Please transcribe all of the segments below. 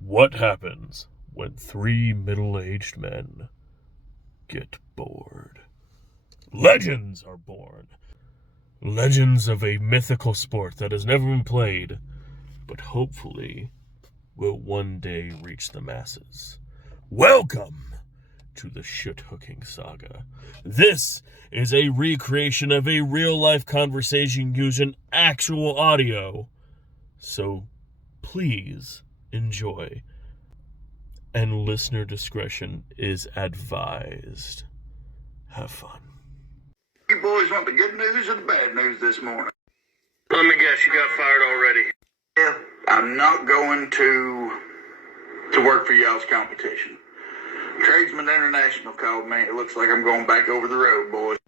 What happens when three middle-aged men get bored? Legends are born. Legends of a mythical sport that has never been played, but hopefully will one day reach the masses. Welcome to the shit-hooking saga. This is a recreation of a real-life conversation using actual audio. So please enjoy. And listener discretion is advised. Have fun. You boys want the good news or the bad news this morning? Let me guess, you got fired already. Yeah, I'm not going to work for y'all's competition. Tradesman International called me. It looks like I'm going back over the road, boys.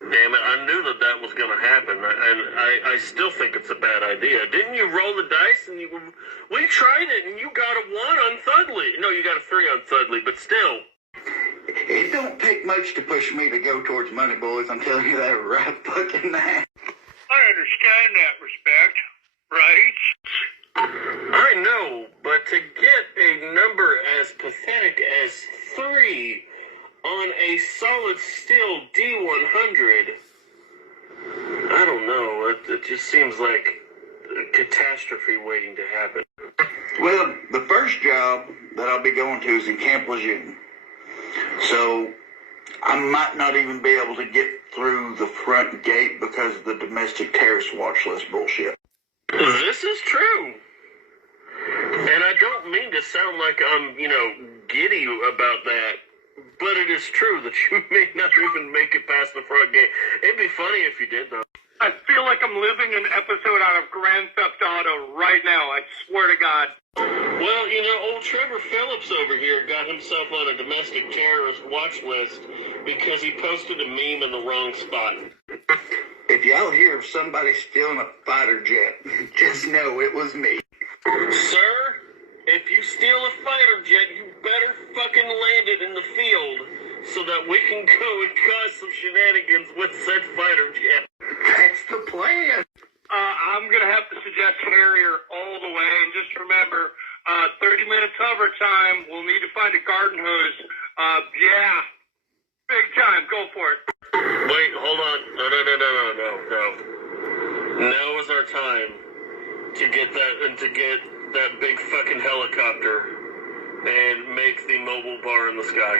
Damn it, I knew that was going to happen, and I still think it's a bad idea. Didn't you roll the dice, and we tried it, and you got a 1 on Thudley. No, you got a 3 on Thudley, but still. It don't take much to push me to go towards money, boys. I'm telling you that right fucking now. I understand that respect, right? I know, but to get a number as pathetic as 3 on a solid steel D100, I don't know. It just seems like a catastrophe waiting to happen. Well, the first job that I'll be going to is in Camp Lejeune. So I might not even be able to get through the front gate because of the domestic terrorist watch list bullshit. This is true. And I don't mean to sound like I'm, giddy about that, but it is true that you may not even make it past the front gate. It'd be funny if you did, though. I feel like I'm living an episode out of Grand Theft Auto right now, I swear to God. Well, old Trevor Phillips over here got himself on a domestic terrorist watch list because he posted a meme in the wrong spot. If y'all hear of somebody stealing a fighter jet, just know it was me. Sir, if you steal a fighter jet, you better fucking land it in the field so that we can go and cause some shenanigans with said fighter jet. That's the plan. I'm going to have to suggest Harrier all the way, and just remember, 30 minutes overtime, we'll need to find a garden hose. Yeah, big time, go for it. Wait, hold on. No. Now is our time to get that big fucking helicopter and make the mobile bar in the sky.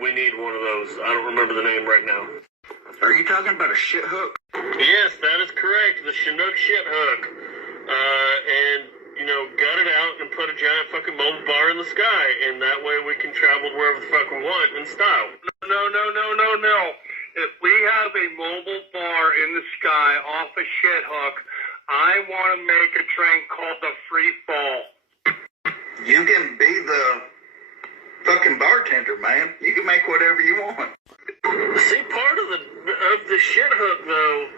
We need one of those. I don't remember the name right now. Are you talking about a shit hook? Yes, that is correct. The Chinook shit hook. Gut it out and put a giant fucking mobile bar in the sky, and that way we can travel to wherever the fuck we want in style. No. If we have a mobile bar in the sky off a shit hook, I want to make a train called the Free Fall. You can be the fucking bartender, man. You can make whatever you want. See, part of the shit hook, though,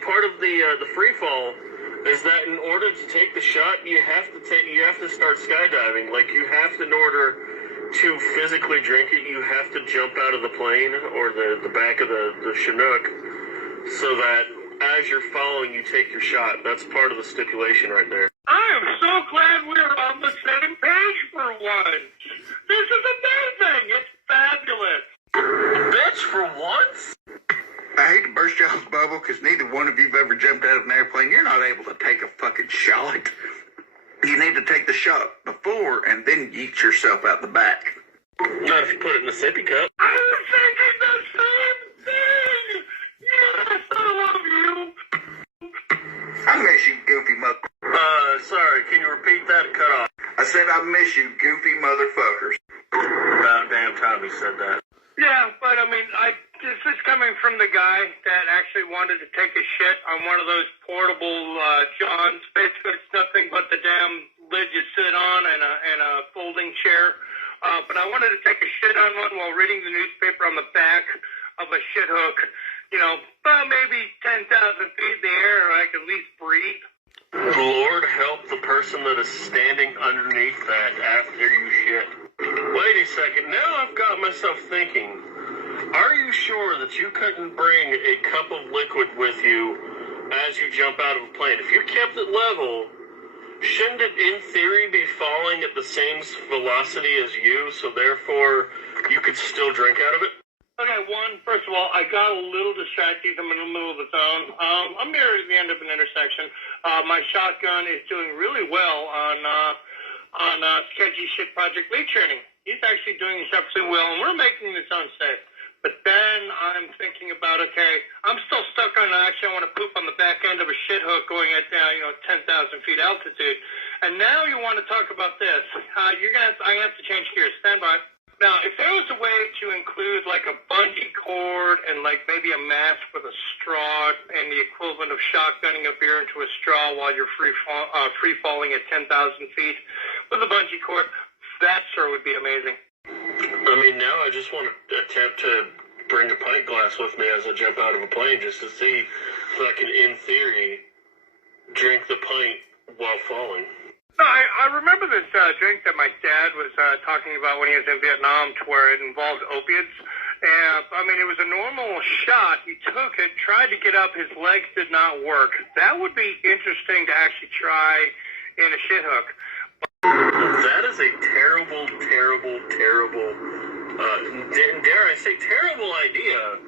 part of the free fall is that in order to take the shot, you have to start skydiving. Like, you have to, in order to physically drink it, you have to jump out of the plane or the back of the Chinook, so that as you're falling, you take your shot. That's part of the stipulation right there. I am so glad we're on the same page for once. This is amazing. It's fabulous. Bitch, for once? I hate to burst y'all's bubble because neither one of you've ever jumped out of an airplane. You're not able to take a fucking shot. You need to take the shot before and then yeet yourself out the back. Not if you put it in a sippy cup. I was thinking the same thing. Yes, I love you. I miss you, goofy mother... Sorry, can you repeat that? Cut off. I said I miss you, goofy motherfuckers. About damn time you said that. Yeah, but this is coming from the guy that actually wanted to take a shit on one of those portable Johns. Basically, it's nothing but the damn lid you sit on and a folding chair. But I wanted to take a shit on one while reading the newspaper on the back of a shit hook. Maybe 10,000 feet in the air, I can at least breathe. Lord help the person that is standing underneath that after you shit. Wait a second, now I've got myself thinking. Are you sure that you couldn't bring a cup of liquid with you as you jump out of a plane? If you kept it level, shouldn't it, in theory, be falling at the same velocity as you, so therefore you could still drink out of it? Okay, first of all, I got a little distracted. I'm in the middle of the zone. I'm near the end of an intersection. My shotgun is doing really well on sketchy shit Project Lead training. He's actually doing exceptionally well, and we're making the zone safe. But then I'm thinking about, okay, I'm still stuck on, actually I want to poop on the back end of a shit hook going at, 10,000 feet altitude. And now you want to talk about this. I have to change gears. Stand by. Now, if there was a way to include like a bungee cord and like maybe a mask with a straw and the equivalent of shotgunning a beer into a straw while you're free falling at 10,000 feet with a bungee cord, that sure would be amazing. I mean, now I just want to attempt to bring a pint glass with me as I jump out of a plane just to see if I can, in theory, drink the pint while falling. No, I remember this drink that my dad was talking about when he was in Vietnam, to where it involved opiates. And, I mean, it was a normal shot. He took it, tried to get up. His legs did not work. That would be interesting to actually try in a shit hook. That is a terrible, terrible, terrible, dare I say, terrible idea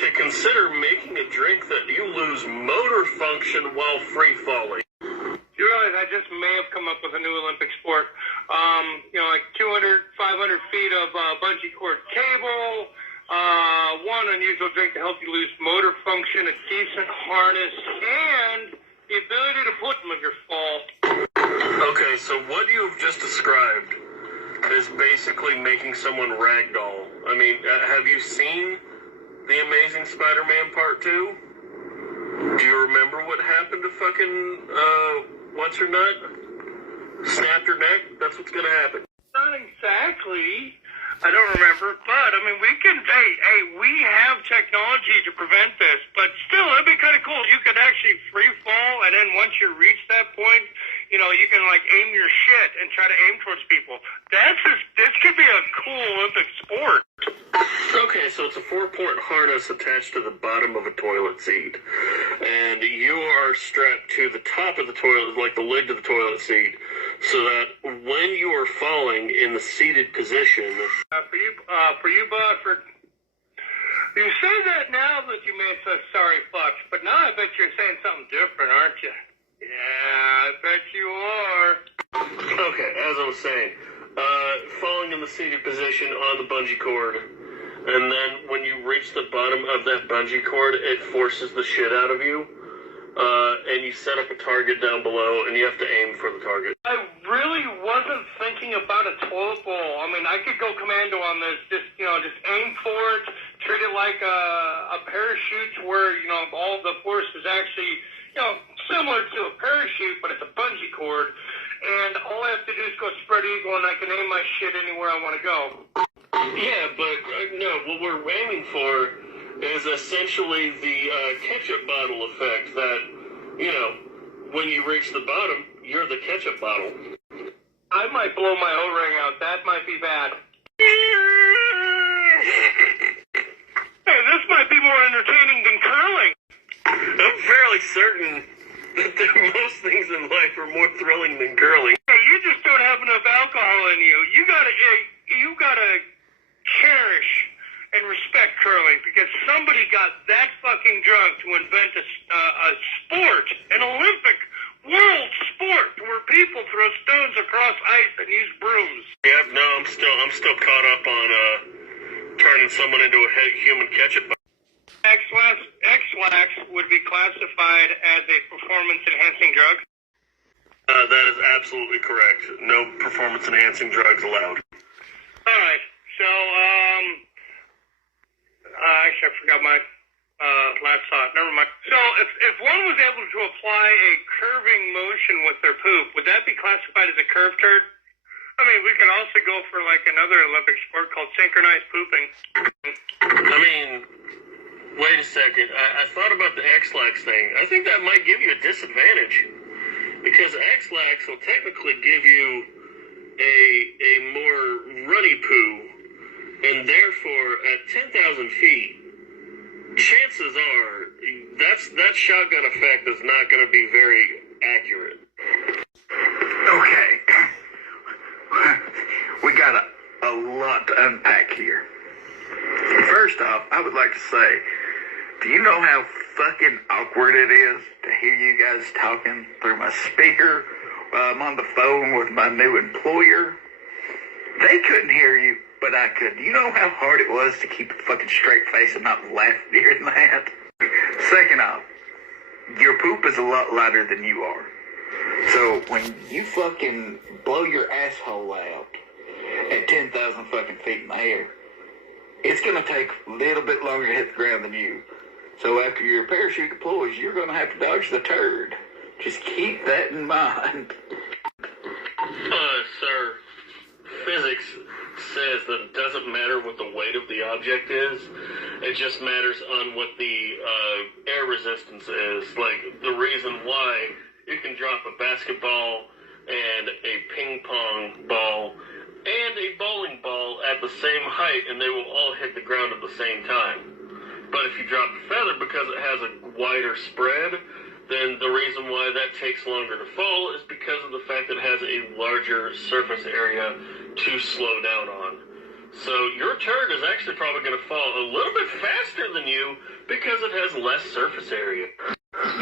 to consider making a drink that you lose motor function while free falling. You realize I just may have come up with a new Olympic sport. Like 200, 500 feet of bungee cord cable, one unusual drink to help you lose motor function, a decent harness, and the ability to put them if you fall. Okay, so what you've just described is basically making someone ragdoll. I mean, have you seen The Amazing Spider-Man Part 2? Do you remember what happened to fucking, what's her nut? Snapped her neck? That's what's gonna happen. Not exactly. I don't remember, but, I mean, we have technology to prevent this, but still, it'd be kind of cool. You could actually free fall, and then once you reach that point, you can, like, aim your shit and try to aim towards people. This could be a cool Olympic sport. Okay, so it's a 4-point harness attached to the bottom of a toilet seat, and you are strapped to the top of the toilet, like the lid to the toilet seat, so that when you are falling in the seated position... For you, Bud, you say that now that you made such sorry fucks, but now I bet you're saying something different, aren't you? Yeah, I bet you are. Okay, as I was saying, falling in the seated position on the bungee cord, and then when you reach the bottom of that bungee cord, it forces the shit out of you, and you set up a target down below, and you have to aim for the target. I really wasn't thinking about a toilet bowl. I mean, I could go commando on this, just aim for it, treat it like a parachute where, all the force is actually, similar to a parachute, but it's a bungee cord. And all I have to do is go spread eagle, and I can aim my shit anywhere I want to go. Yeah, but no, what we're aiming for is essentially the ketchup bottle effect that, when you reach the bottom, you're the ketchup bottle. I might blow my O-ring out. That might be bad. Hey, this might be more entertaining than curling. I'm fairly certain that most things in life are more thrilling than curling. Hey, you just don't have enough alcohol in you. You gotta cherish and respect curling, because somebody got that fucking drunk to invent a sport, an Olympic world sport, where people throw stones across ice and use brooms. Yep, no, I'm still caught up on turning someone into a human ketchup. X-Lax would be classified as a performance-enhancing drug? That is absolutely correct. No performance-enhancing drugs allowed. Alright, so, actually I forgot my last thought. Never mind. So, if one was able to apply a curving motion with their poop, would that be classified as a curved turd? I mean, we could also go for, like, another Olympic sport called synchronized pooping. I mean... Wait a second. I thought about the X-Lax thing. I think that might give you a disadvantage, because X-Lax will technically give you a more runny poo, and therefore at 10,000 feet, chances are that shotgun effect is not going to be very accurate. to unpack here. First off, I would like to say, do you know how fucking awkward it is to hear you guys talking through my speaker while I'm on the phone with my new employer? They couldn't hear you, but I could. Do you know how hard it was to keep a fucking straight face and not laugh during that? Second off, your poop is a lot lighter than you are. So when you fucking blow your asshole out at 10,000 fucking feet in the air, it's going to take a little bit longer to hit the ground than you. So after your parachute deploys, you're going to have to dodge the turd. Just keep that in mind. Sir, physics says that it doesn't matter what the weight of the object is. It just matters on what the air resistance is. Like, the reason why you can drop a basketball and a ping pong ball and a bowling ball at the same height, and they will all hit the ground at the same time. But if you drop a feather, because it has a wider spread, then the reason why that takes longer to fall is because of the fact that it has a larger surface area to slow down on. So your turd is actually probably going to fall a little bit faster than you because it has less surface area.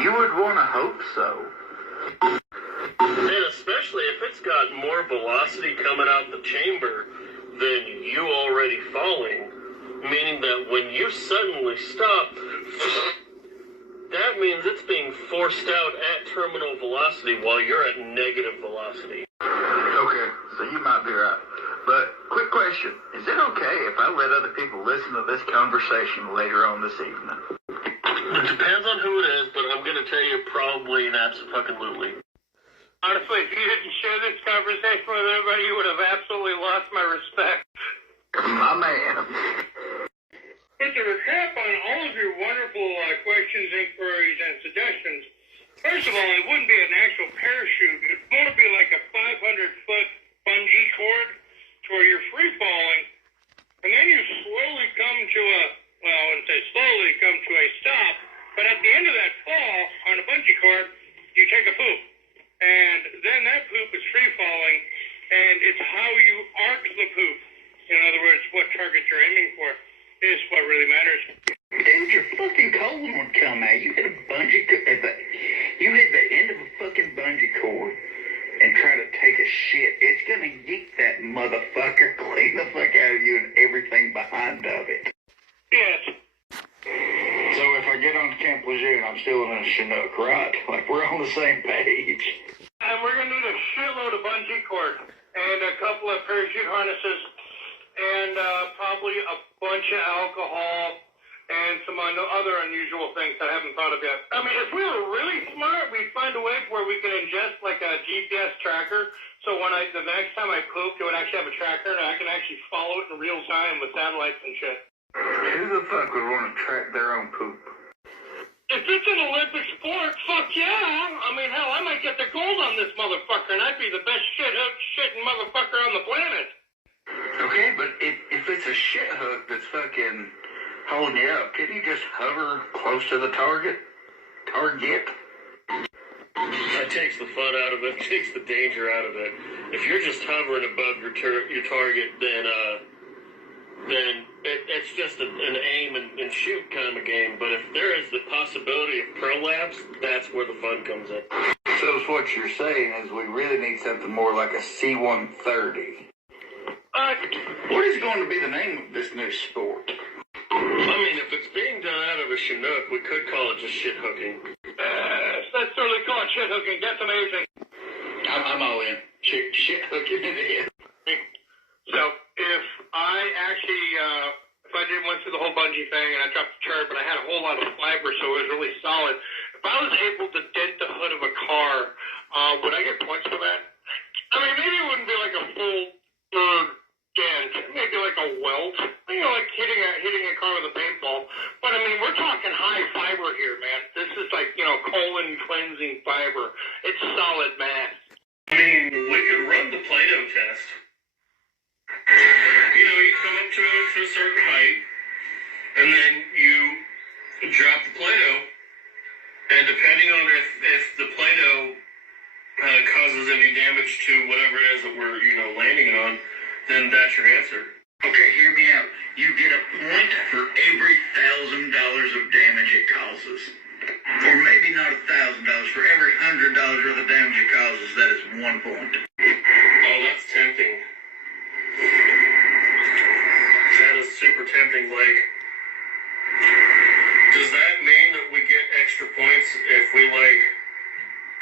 You would want to hope so. And especially if it's got more velocity coming out the chamber than you already falling, meaning that when you suddenly stop, that means it's being forced out at terminal velocity while you're at negative velocity. Okay, so you might be right. But, quick question. Is it okay if I let other people listen to this conversation later on this evening? It depends on who it is, but I'm going to tell you probably an absolutely. Honestly, if you didn't share this conversation with everybody, you would have absolutely lost my respect. My man. But to recap on all of your wonderful questions, inquiries, and suggestions, first of all, it wouldn't be an actual parachute. It'd more be like a 500-foot bungee cord to where you're free falling, and then you slowly come to I wouldn't say slowly come to a stop, but at the end of that fall on a bungee cord, you take a poop. And then that poop is free falling, and it's how you arc the poop. In other words, what target you're aiming for is what really matters. Dude, your fucking colon would come out. You hit a bungee cord. You hit the end of a fucking bungee cord and try to take a shit. It's gonna yeet that motherfucker clean the fuck out of you and everything behind of it. Yes. So if I get on Camp Lejeune, I'm still in a Chinook, right? Like, we're on the same page. And we're going to need a shitload of bungee cord and a couple of parachute harnesses and probably a bunch of alcohol and some other unusual things that I haven't thought of yet. I mean, if we were really smart, we'd find a way where we could ingest like a GPS tracker. So when the next time I pooped, it would actually have a tracker and I can actually follow it in real time with satellites and shit. Who the fuck would want to track their own poop? If it's an Olympic sport, fuck yeah. I mean, hell, I might get the gold on this motherfucker, and I'd be the best shitting motherfucker on the planet. Okay, but if it's a shit hook that's fucking holding you up, can you just hover close to the target? That takes the fun out of it, takes the danger out of it. If you're just hovering above your target, then it's just an aim and shoot kind of game. But if there is the possibility of prolapse, that's where the fun comes in. So what you're saying is we really need something more like a C-130. What is going to be the name of this new sport? I mean, if it's being done out of a Chinook, we could call it just shit hooking. Let's certainly call it shit hooking. That's amazing. I'm all in. Shit hooking it is. So if I actually, if I went through the whole bungee thing and I dropped the turd, but I had a whole lot of fiber, so it was really solid. If I was able to dent the hood of a car, would I get points for that? I mean, maybe it wouldn't be like a full dent, maybe like a welt, like hitting a car with a paintball. But I mean, we're talking high fiber here, man. This is like colon cleansing fiber. It's solid mass. I mean, we could run the Play-Doh test. You come up to a certain height, and then you drop the Play-Doh, and depending on if the Play-Doh causes any damage to whatever it is that we're landing it on, then that's your answer. Okay, hear me out. You get a point for every $1,000 of damage it causes. Or maybe not $1,000. For every $100 worth of damage it causes, that is 1 point. Oh, that's tempting. That is super tempting. Like, does that mean that we get extra points if we, like,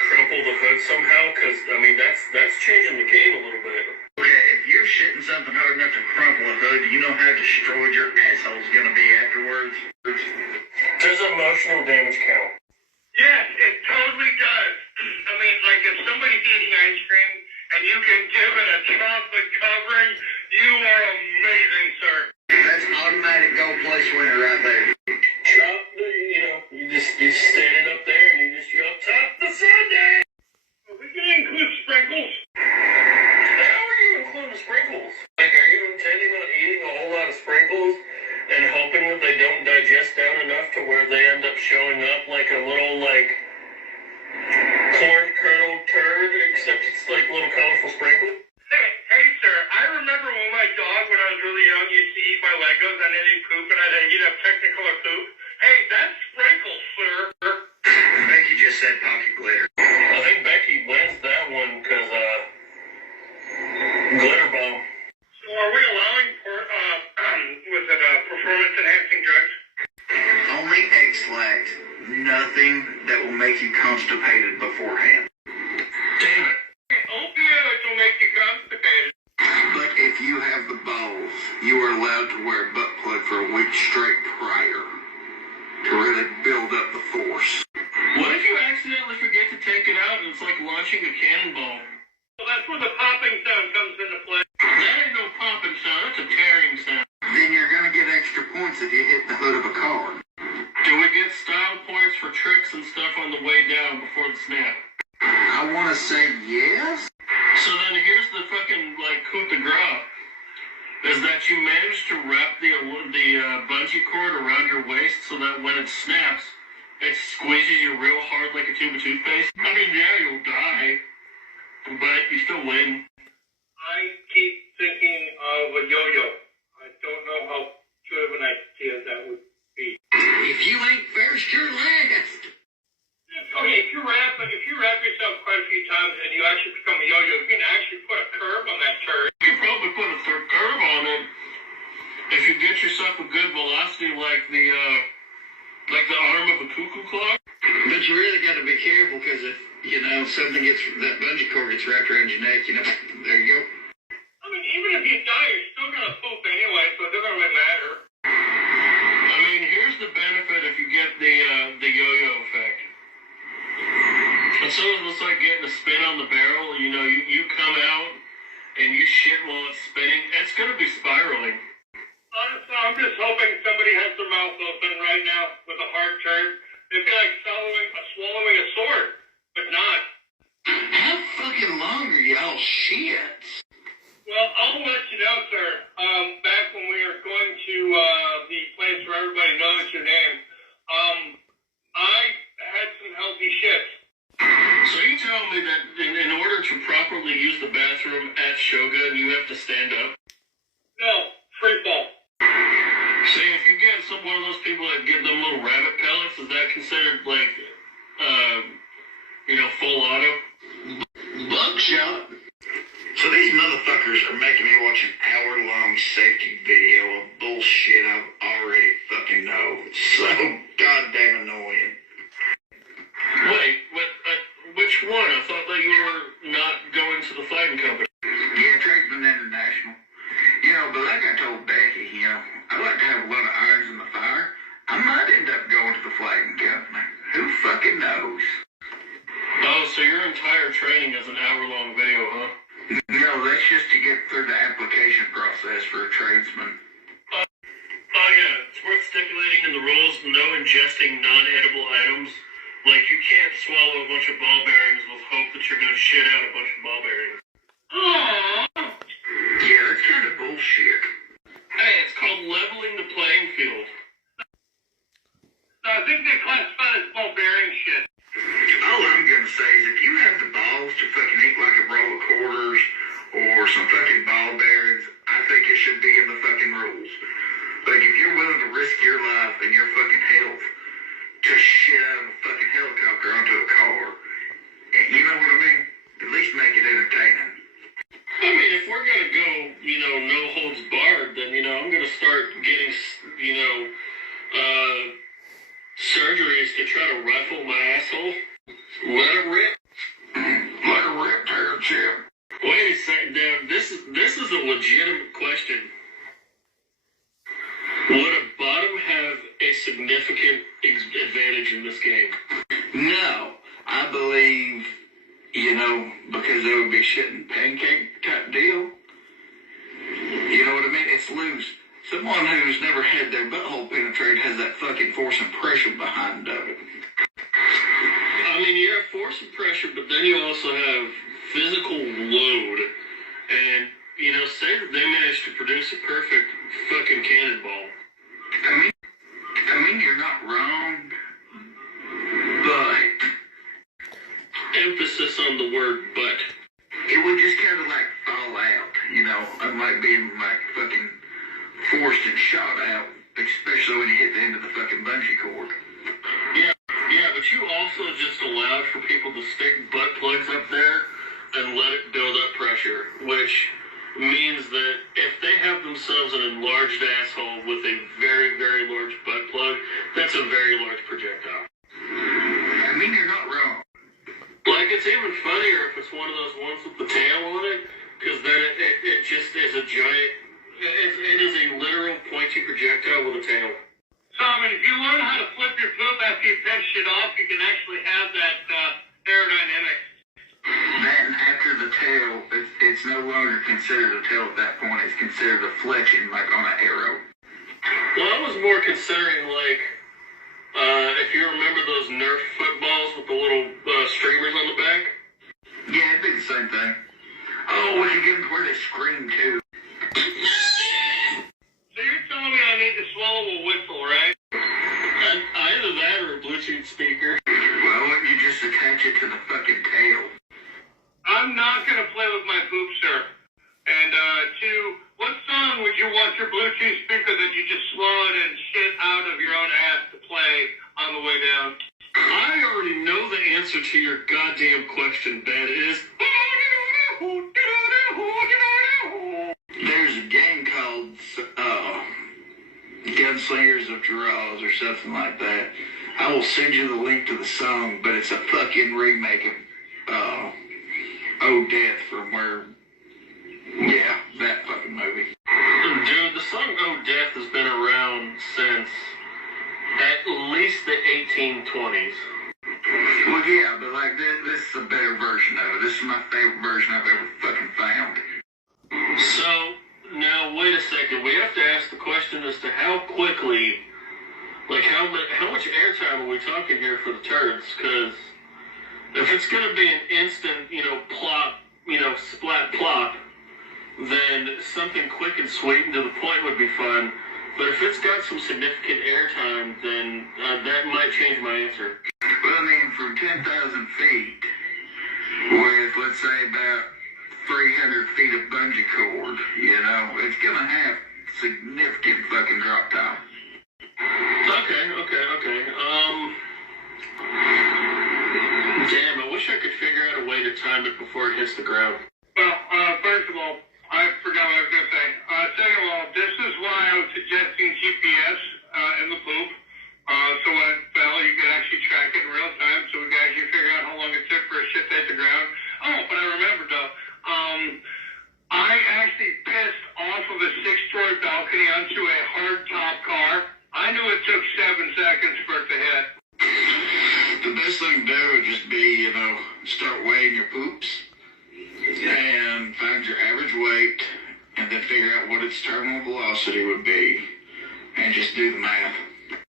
crumple the hood somehow? Because, I mean, that's changing the game a little bit. Okay, if you're shitting something hard enough to crumple a hood, you know how destroyed your asshole's gonna be afterwards? Does emotional damage count? Yes, it totally does. I mean, like if somebody's eating ice cream and you can give it a chocolate covering, you are amazing, sir. That's automatic gold place winner right there. Chop the, you're standing up there and you just yell, "Top the Sunday!" Are we gonna include sprinkles? How are you including sprinkles? Like, are you intending on eating a whole lot of sprinkles and hoping that they don't digest down enough to where they end up showing up like a little, like, corn kernel turd, except it's like little colorful sprinkles? Hey, sir, I remember when my dog, when I was really young, used to eat my Legos and then he'd poop and he'd have Technicolor poop. Hey, that's sprinkles, sir. Becky just said pocket glitter. I think Becky wins that one because, glitter bomb. So are we allowing, performance-enhancing drugs? Only X-Lax. Nothing that will make you constipated beforehand. Damn it. Opioids will make you constipated. But if you have the balls, you are allowed to wear a butt plug for a week straight prior to really build up the force. What if you accidentally forget to take it out and it's like launching a cannonball? Well, that's where the popping sound comes into play. That ain't no popping sound, that's a tearing sound. Then you're gonna get extra points if you hit the hood of a car. Do we get style points for tricks and stuff on the way down before the snap? I wanna say yes. So then here's the fucking, like, coup de grace, is that you manage to wrap the bungee cord around your waist so that when it snaps, it squeezes you real hard like a tube of toothpaste. I mean, yeah, you'll die, but you still win. I keep thinking of a yo-yo. I don't know how good of an idea that would be. If you ain't first, you're last. Okay, if you wrap yourself quite a few times and you actually become a yo-yo, you can actually put a curve on that turd. You can probably put a curve on it if you get yourself a good velocity like the arm of a cuckoo clock. But you really gotta be careful because if, that bungee cord gets wrapped around your neck, there you go. I mean, even if you die, you're still gonna poop anyway, so it doesn't really matter. I mean, here's the benefit if you get the yo-yo effect. It's almost like getting a spin on the barrel. You come out and you shit while it's spinning. It's gonna be spiraling. Honestly, I'm just hoping somebody has their mouth open right now with a hard turn. It'd be like swallowing a sword, but not. How fucking long are y'all shit? Well, I'll let you know, sir. Back when we were going to the place where everybody knows your name, I had some healthy shits. So you tell me that in order to properly use the bathroom at Shogun, you have to stand up? No, free fall. See, if you get one of those people that give them little rabbit pellets, is that considered like, full auto? Buckshot. So these motherfuckers are making me watch an hour-long safety video of bullshit I've already fucking know. It's so goddamn annoying. Wait, which one? I thought that you were not going to the flagging company. Yeah, Tradesman International. But like I told Becky, I like to have a lot of irons in the fire. I might end up going to the flagging company. Who fucking knows? Oh, so your entire training is an hour-long video, huh? No, that's just to get through the application process for a tradesman. Oh yeah, it's worth stipulating in the rules, no ingesting non-edible items. Like, you can't swallow a bunch of ball bearings with hope that you're gonna shit out a bunch of ball bearings. Aww. Yeah, that's kind of bullshit. Hey, it's called leveling the playing field. I think they classify it as ball bearing shit. All I'm gonna say is if you have the balls to fucking eat like a roll of quarters or some fucking ball bearings, I think it should be in the fucking no holds barred, then, I'm going to start getting, surgeries to try to rifle my asshole. Let it rip. Like a reptile chip. Wait a second, Dad. This is a legitimate question. Would a bottom have a significant advantage in this game? No, I believe, because they would be shitting pancake type deal. You know what I mean? It's loose. Someone who's never had their butthole penetrated has that fucking force and pressure behind of it. I mean, you have force and pressure, but then you also have physical load. And, say that they managed to produce a perfect fucking cannonball. I mean, you're not wrong, but emphasis on the word but. It would just kind of like fall out, unlike being like fucking forced and shot out, especially when you hit the end of the fucking bungee cord. Yeah, but you also just allowed for people to stick butt plugs up there and let it build up pressure, which means that if they have themselves an enlarged asshole with a very, very large butt plug, that's a very large projectile. I mean, you're not wrong. Like, it's even funnier if it's one of those ones with the tail on it, because then it just is a giant, it is a literal pointy projectile with a tail. So, I mean, if you learn how to flip your poop after you piss shit off, you can actually have that aerodynamics. Then after the tail, it's no longer considered a tail at that point. It's considered a fletching, like on an arrow. Well, I was more considering, like, if you remember those Nerf footballs with the little streamers on the back? Yeah, it'd be the same thing. Oh, we can get them to where they scream, too. So you're telling me I need to swallow a whistle, right? Either that or a Bluetooth speaker. Why wouldn't you just attach it to the fucking tail? I'm not going to play with my poop, sir. And, two, what song would you want your Bluetooth speaker that you just swallowed and shit out of your own ass to play on the way down? I already know the answer to your goddamn question, Ben. It is... There's a game called Gunslingers of Draws or something like that. I will send you the link to the song, but it's a fucking remake of Oh Death from where... Yeah, that fucking movie. Dude, the song Oh Death has been around since at least the 1820s. Well, yeah, but like this is a better version of it. This is my favorite version I've ever fucking found. So, now wait a second. We have to ask the question as to how quickly, like how much airtime are we talking here for the turds? Because if it's going to be an instant, plop, splat plop, then something quick and sweet and to the point would be fun. But if it's got some significant airtime, then that might change my answer. Well, I mean, from 10,000 feet, with, let's say, about 300 feet of bungee cord, it's going to have significant fucking drop time. Okay. Damn, I wish I could figure out a way to time it before it hits the ground. Well, first of all, I forgot what I was going to say. Second of all, this is why I was suggesting GPS in the poop. So when it fell, you could actually track it in real time so we could actually figure out how long it took for a shit to hit the ground. Oh, but I remembered though. I actually pissed off of a 6-story balcony onto a hard-top car. I knew it took 7 seconds for it to hit. The best thing to do would just be, start weighing your poops and find your average weight and then figure out what its terminal velocity would be and just do the math.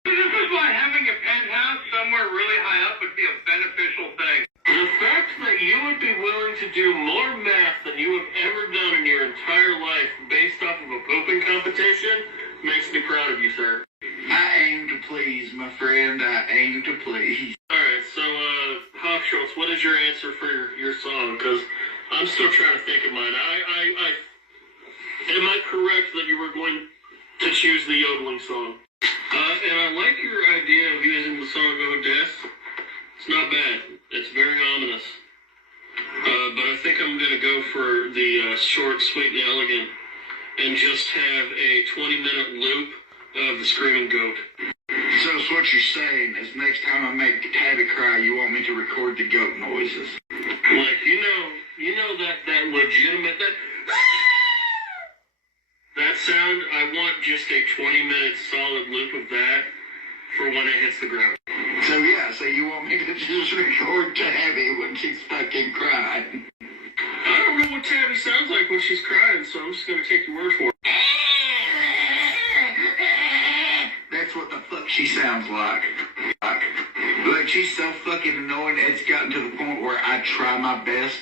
This is why having a penthouse somewhere really high up would be a beneficial thing. The fact that you would be willing to do more math than you have ever done in your entire life based off of a pooping competition makes me proud of you, sir. I aim to please, my friend. I aim to please. Alright, so, Hawk Schultz, what is your answer for your song? Because I'm still trying to think of mine. Am I correct that you were going to choose the yodeling song? And I like your idea of using the song Oh Death. It's not bad. It's very ominous. But I think I'm going to go for the short, sweet, and elegant and just have a 20-minute loop of the screaming goat. So what you're saying is next time I make Tabby cry, you want me to record the goat noises? Like, you know that legitimate, that sound, I want just a 20-minute solid loop of that for when it hits the ground. So you want me to just record Tabby when she's fucking crying? I don't know what Tabby sounds like when she's crying, so I'm just going to take your word for it. That's what the fuck she sounds like. Like, she's so fucking annoying, it's gotten to the point where I try my best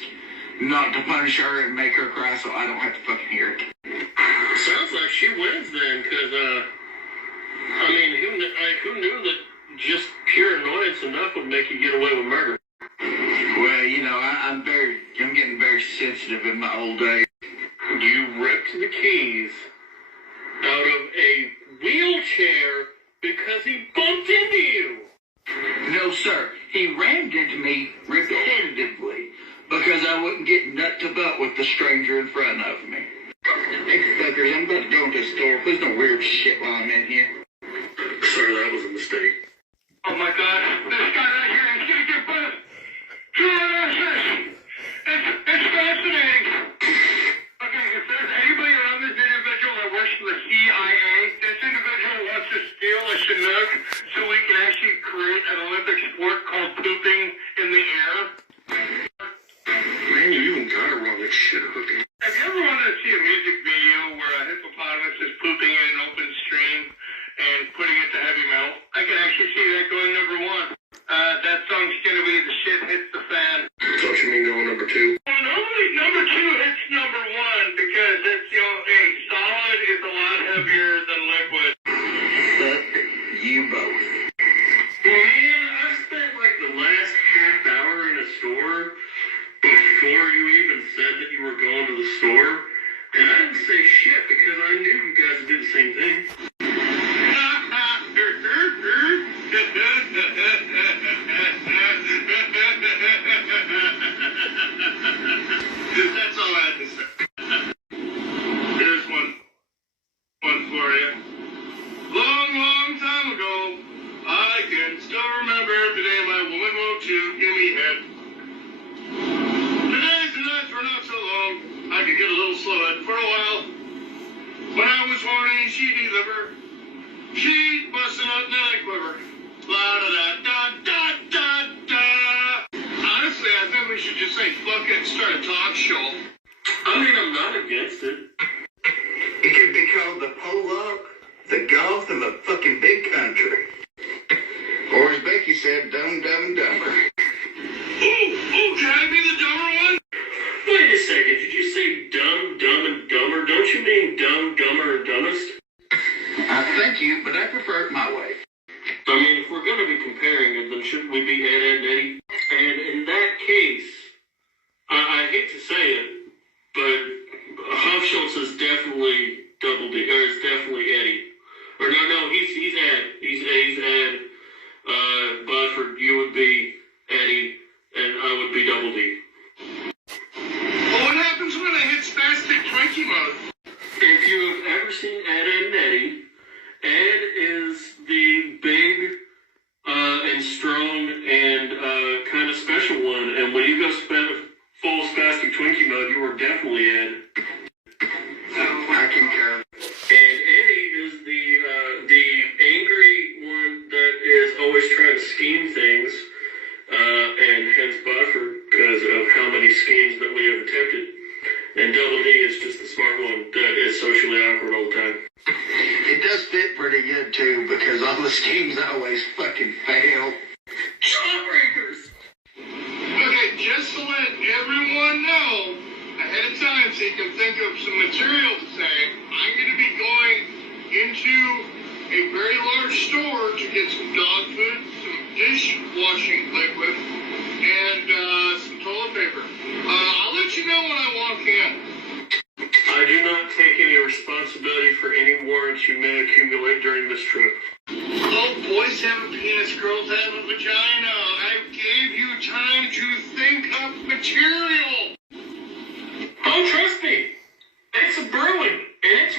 not to punish her and make her cry so I don't have to fucking hear it. Sounds like she wins then, because, I mean, who knew that just pure annoyance enough would make you get away with murder? Well, you know, I'm getting very sensitive in my old age. You ripped the keys out of a wheelchair because he bumped into you. No, sir. He rammed into me repetitively because I wouldn't get nut to butt with the stranger in front of me. Hey, fuckers, I'm about to go into the store. Please don't weird shit while I'm in here. Sir, that was a mistake. Oh my God, this guy right here is gonna get buzzed. It's fascinating. Okay, if there's anybody around this individual that works for the CIA, this individual wants to steal a Chinook so we can actually create an Olympic sport called pooping in the air. Man, you even got it wrong. It's shit hooking. Have you ever wanted to see a music video where a hippopotamus is pooping in an open stream and putting it to heavy metal? I can actually see that going number one. That song's gonna be The Shit Hits the Fan. Don't you mean going number two? Well, normally number two hits number one because it's, you know, a solid is a lot heavier than liquid. Fuck you both. Man, I spent like the last half hour in a store before you even said that you were going to the store, and I didn't say shit because I knew you guys would do the same thing. That's all I had to say. Here's one for you. Long time ago, I can still remember the day my woman won't you give me head. The days and nights were not so long, I could get a little slow-head for a while. When I was horny, she'd deliver. She'd bust a nut and then I'd quiver. La-da-da-da-da-da-da. Honestly, I think we should just say fuck it and start a talk show. I mean, I'm not against it. It could be called the Pollock, the Golf, and the fucking Big Country. Or as Becky said, Dumb, Dumb, and Dumber. Ooh, can I be the dumber one? Wait a second, did you say dumb, dumb, and dumber? Don't you mean dumb, dumber, and dumbest? Thank you, but I prefer it my way. I mean, if we're going to be comparing it, then shouldn't we be Ed, Ed, and Eddie? And in that case, I hate to say it, but Hofschultz is definitely Double D, or is definitely Eddie. Or no, he's Ed. He's Ed. Budford, you would be Eddie, and I would be Double D. Well, what happens when I hit spastic Twinkie mode? If you have ever seen Ed, Ed, and Eddie, Ed is the big and strong and kind of special one, and when you go full spastic Twinkie mode, you are definitely Ed. I concur. And Eddie is the angry one that is always trying to scheme things, and hence Buffer because of how many schemes that we have attempted. And Double D is just the smart one that is socially awkward all the time. It does fit pretty good, too, because all the schemes always fucking fail. Jawbreakers! Okay, just to let everyone know ahead of time so you can think of some material to say, I'm going to be going into a very large store to get some dog food, some dishwashing liquid, and some toilet paper. I'll let you know when I walk in. I do not take any responsibility for any warrants you may accumulate during this trip. Oh, boys have a penis, girls have a vagina. I gave you time to think up material. Oh, trust me, it's a brewing, and it's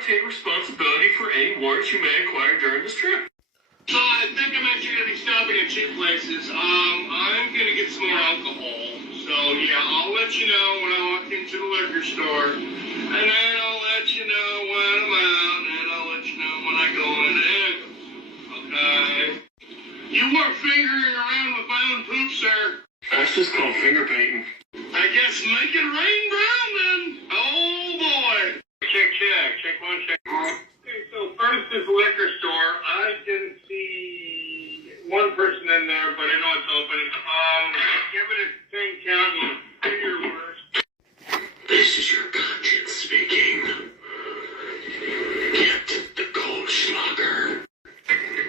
not take responsibility for any warrants you may acquire during this trip. So I think I'm actually going to be stopping at 2 places. I'm going to get some more alcohol. So yeah, I'll let you know when I walk into the liquor store. And then I'll let you know when I'm out. And I'll let you know when I go in there. Okay. You weren't fingering around with my own poop, sir. That's just called finger painting. I guess make it rain brown then. Oh boy. Check one, check. Okay, so first is the liquor store. I didn't see one person in there, but I know it's open. Give it a King County. Do your worst. This is your conscience speaking. Get the Goldschlager.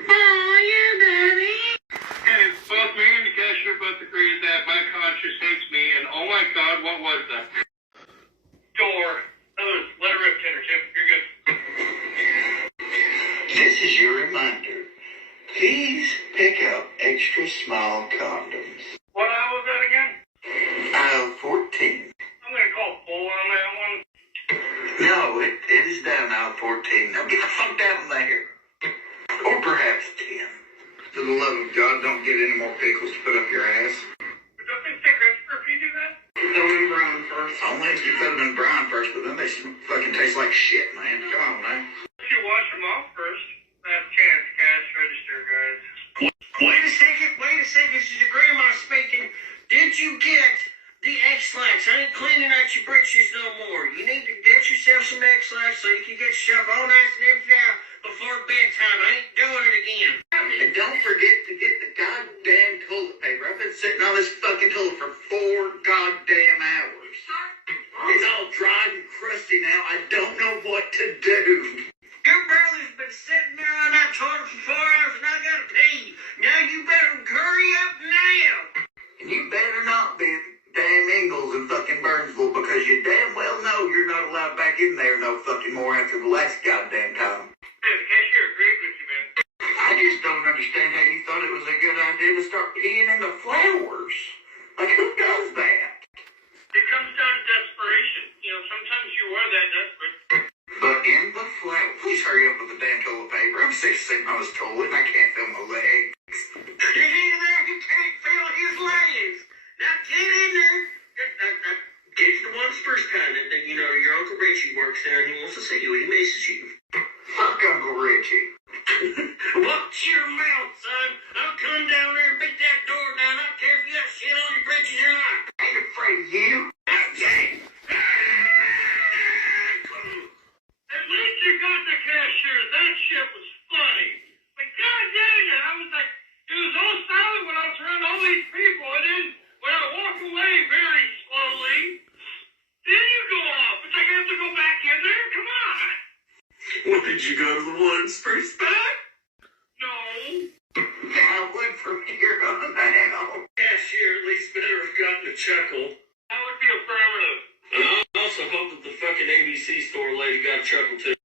Oh, yeah, Daddy. Okay, both me and the cashier both agreed that my conscience hates me, and oh my god, what was that? Door. Let it rip, Tanner, Tim. You're good. This is your reminder. Please pick up extra small condoms. What aisle was that again? Aisle 14. I'm gonna call bull on that one. No, it is down aisle 14. Now get the fuck down there. Or perhaps 10. For the love of God, don't get any more pickles to put up your ass. But don't they stick extra if you do that? Put them in brown first. Only if you put them in brown first, but then they fucking taste like shit, man. Come on, man. You wash them off first. That chance cash register, guys. Wait a second, this is your grandma speaking. Did you get the X-Lax? I ain't cleaning out your britches no more. You need to get yourself some X-Lax so you can get yourself all nice and empty out before bedtime. I ain't doing it again. And don't forget to get the goddamn toilet paper. I've been sitting on this fucking toilet for 4 goddamn hours. It's all dry and crusty now. I don't know what to do. Your brother's been sitting there on that toilet for 4 hours and I gotta pee. Now you better hurry up now. And you better not be damn Ingalls in fucking Burnsville because you damn well know you're not allowed back in there no fucking more after the last goddamn time. Yeah, the cashier agreed with you, man. I just don't understand how you thought it was a good idea to start peeing in the flowers. Like, who does that? It comes down to desperation. You know, sometimes you are that desperate. But in the flower. Please hurry up with the damn toilet paper. I'm sick of sitting on this toilet and I can't feel my legs. You hear that? He can't feel his legs. Now get in there. Get to the one first kind that you know your Uncle Richie works there and he wants to see you. He misses you. Fuck Uncle Richie. Watch your mouth, son. I'll come down there and beat that door down. I don't care if you got shit on your britches or not. I ain't afraid of you. At least you got the cashier. That shit was funny. But god dang it, I was like, it was all silent when I was around all these people. And then when I walk away very slowly, then you go off. It's like I have to go back in there? Come on. Well, did you go to the ones first back? No. I went from here on out. Cashier at least better have gotten a chuckle. That would be affirmative. And I also hope that the fucking ABC store lady got a chuckle too.